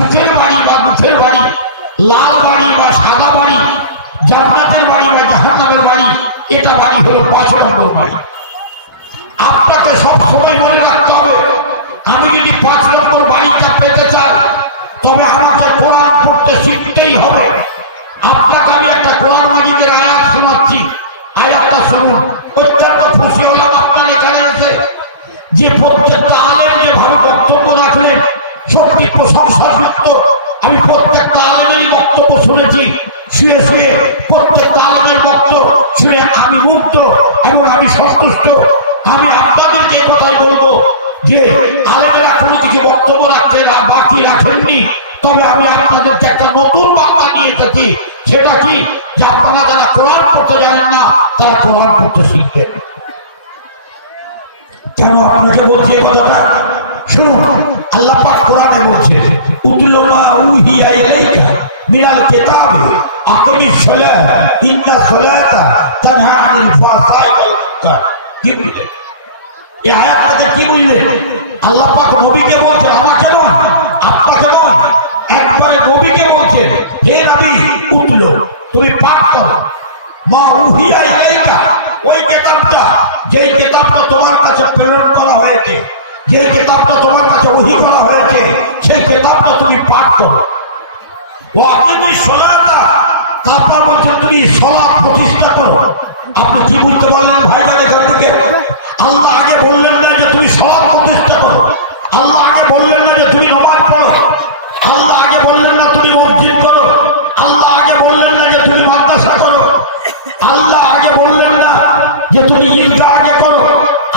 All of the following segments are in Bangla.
সুখের বাড়ি বা দুঃখের বাড়ি, লাল বাড়ি বা সাদা বাড়ি, জান্নাতের বাড়ি বা জাহান্নামের বাড়ি, এটা বাড়ি হলো 5 নম্বর বাড়ি। আপনাকে সব সময় মনে রাখতে হবে, আমি যদি 5 নম্বর বাড়িটা পেতে চাই তবে আমাকে কোরআন পড়তে শিখতেই হবে। আপনাকে আমি একটা কোরআন মাজিদের আয়াত শোনাচ্ছি, আয়াতটা শুনুন। অত্যন্ত খুশি হলাম আপনার এখানে এসে, যে প্রত্যেকটা আলেম যেভাবে বক্তব্য রাখলেন সত্যি প্রশংসাযুক্ত। আমি প্রত্যেকটা আলেমেরই বক্তব্য শুনেছি, শুয়ে শুয়ে প্রত্যেকটা আলেমের বক্তব্য শুনে আমি মুগ্ধ এবং আমি সন্তুষ্ট। আমি আপনাদেরকে এই কথাই বলবো যে আলেমেরা কোনো কিছু বক্তব্য রাখছেন আর বাকি রাখেননি, তবে আমি আপনাদেরকে একটা নতুন বার্তা নিয়ে এসেছি। সেটা কি, যে আপনারা যারা কোরআন পড়তে জানেন না তারা কোরআন পড়তে শিখবেন। কেন আপনাকে বলছি এই কথাটা? শুনুন, আল্লাহ পাক কোরআনে বলছে, উতলু মা উহিয়া ইলাইকা মিনাল কিতাবি আকিমিস সালাহ ইন্নাস সালাতা তানহা আনিল ফাহশাই ওয়াল মুনকার। কি বুঝলেন এই আয়াতটাতে? কি বুঝলেন? আল্লাহ পাক নবীকে বলছে, আমাকে নয়, আপনাকে নয়, একবারে নবীকে বলছে, হে নবী উতলু, তুমি পাঠ করো মা উহিয়া ইলাইকা, ওই কিতাবটা, যে কিতাবটা তোমার কাছে প্রেরণ করা হয়েছে, যে কিতাবটা তোমার কাছে ওহী করা হয়েছে, সেই কিতাবটা তুমি পাঠ করো। ওয়াকিমিস সালাতা, তারপর বলছেন তুমি সালাত প্রতিষ্ঠা করো। আপনি কি বুঝতে পারলেন ভাইজান এখান থেকে? আল্লাহ আগে বললেন না যে তুমি সালাত প্রতিষ্ঠা করো, আল্লাহ আগে বললেন না যে তুমি নামাজ পড়ো, আল্লাহ আগে বললেন না তুমি মসজিদ করো, আল্লাহ আগে বললেন না যে তুমি মাদ্রাসা করো, আল্লাহ আগে বললেন না যে তুমি ঈদগাহ আগে করো।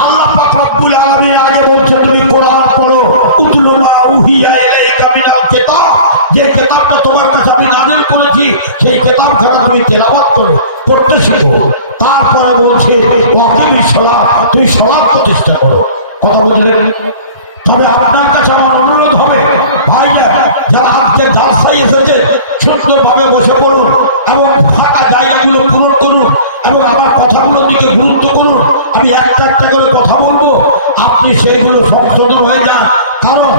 আল্লাহ পাক রব্বুল আলামিন আগে বলছেন তুমি কোরআন পড়ো। উতলু মা উহিয়া ইলাইকা মিনাল কিতাব, যে কিতাবটা তোমার কাছে আমি নাযিল করেছি সেই কিতাবখানা তুমি তেলাওয়াত করো, পড়তে শিখো। তারপরে বলছে ওয়াকিমিস সালাত, তুমি সালাত প্রতিষ্ঠা করো। কথা বুঝলেন? তবে আপনার কাছে আমার অনুরোধ হবে, ভাইয়া যারা আজকে জালসায় এসেছে সুন্দরভাবে বসে পড়ুন এবং ফাঁকা জায়গাগুলো পূরণ করুন এবং আমার কথাগুলোর দিকে গুরুত্ব করুন। আমি একটা একটা করে কথা বলবো, আপনি সেইগুলো সংশোধন হয়ে যান। কারণ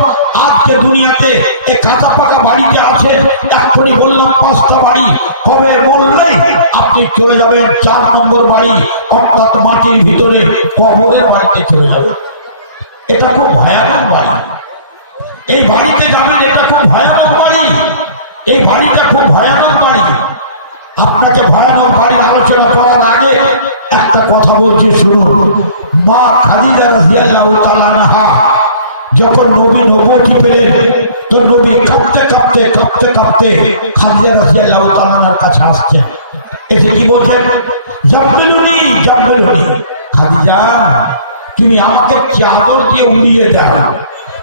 আজকে দুনিয়াতে এই কাঁচা পাকা বাড়িতে আছে, এক্ষুনি বললাম 5টা বাড়ি, কবে বললেই আপনি চলে যাবেন 4 নম্বর বাড়ি, অর্থাৎ মাটির ভিতরে কবরের বাড়িতে চলে যাবেন। এটা খুব ভয়ানক বাড়ি, এই বাড়িতে যাবেন, এটা খুব ভয়ানক বাড়ি, এই বাড়িটা খুব ভয়ানক বাড়ি। আপনাকে ভয়ানক বাড়ির আলোচনা করার আগে একটা কথা বলছি শুনুন। মা খাদিজা রাদিয়াল্লাহু তাআলা আনহা যখন নবী নবুয়তি পেলেন, তো নবী কাঁপতে কাঁপতে কাঁপতে কাঁপতে খাদিজা রাদিয়াল্লাহু তাআলার কাছে আসছেন। এসে কি বলছেন? জাম্মিলুনি জাম্মিলুনি, খাদিজা তুমি আমাকে চাদর দিয়ে উড়িয়ে দাও,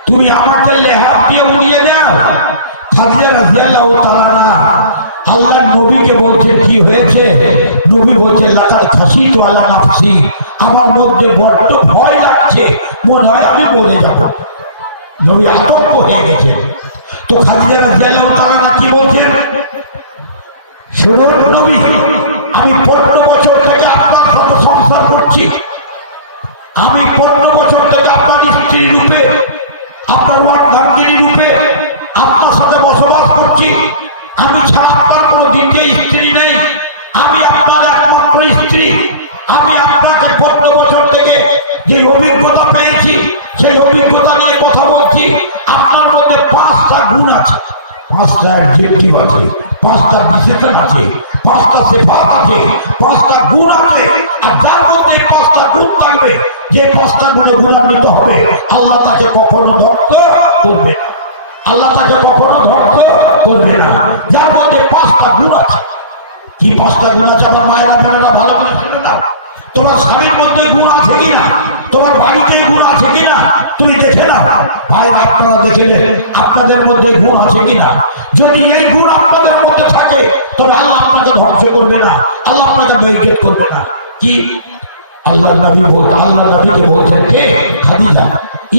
তুমি আমাকে লেহাজ দিয়ে উড়িয়ে দাও। খাদিজা রাদিয়াল্লাহু তাআলা আল্লাহ নবীকে বলছে কি হয়েছে? নবী বলছে লাকাদ খাশিতু আলা নাফসি, আমার মধ্যে বড্ড ভয় লাগছে, মনে হয় আমি বলে যাব। নবী আতঙ্ক হয়ে গেছে। তো খাদিজা রাদিয়াল্লাহু তাআলা কি বলছেন? শুনুন নবী, আমি 15 বছর থেকে আপনার সাথে সংসার করছি, আমি 15 বছর থেকে আপনার স্ত্রী রূপে, আপনার অর্ধাঙ্গিনী রূপে আপনার সাথে বসবাস করছি। আমি ছাড়া আপনার কোনো দ্বিতীয় স্ত্রী নেই, আমি আপনার একমাত্র স্ত্রী। আমি আপনাকে 15 বছর থেকে যে অভিজ্ঞতা পেয়েছি সেই অভিজ্ঞতা নিয়ে কথা বলছি। আপনার মধ্যে 5টা গুণ আছে, 5টা অ্যাডজেক্টিভ আছে, 5টা বিশেষণ আছে, 5টা সিফাত আছে, 5টা গুণ আছে। আর যার মধ্যে 5টা গুণ থাকবে, যে 5টা গুণে গুণান্বিত হবে, আল্লাহ তাকে কখনো ধ্বংস করবে না, আল্লাহ তাকে কখনো ধ্বংস করবে না। যার মধ্যে 5টা গুণ আছে। কি 5টা গুণ আছে? আমার মায়েরা বোনেরা ভালো করে শুনে নাও। তোমার স্বামীর মধ্যে গুণ আছে কিনা, তোমার বাড়িতে গুণ আছে কিনা তুমি দেখে নাও। ভাইরা আপনারা দেখে নেন আপনাদের মধ্যে গুণ আছে কিনা। যদি এই গুণ আপনাদের মধ্যে থাকে তবে আল্লাহ আপনাকে ধ্বংস করবে না, আল্লাহ আপনাকে বেইজ্জত করবে না। কি আল্লাহ নবী বলছেন, আল্লাহ নবীকে বলছেন কে? খাদিজা,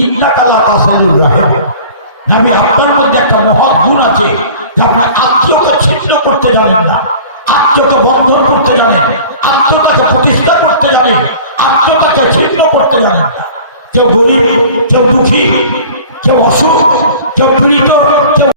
ইন্নাকা লা তাসিলুর রাহিম, আমি আপনার মধ্যে একটা মহৎ গুণ আছে যে আপনি আত্মকে ছিন্ন করতে জানেন না, আত্মকে বন্ধন করতে জানেন, আত্মটাকে প্রতিষ্ঠা করতে জানেন, আত্মটাকে ছিন্ন করতে জানেন না। কেউ গরিব, কেউ দুঃখী, কেউ অসুখ, কেউ পীড়িত, কেউ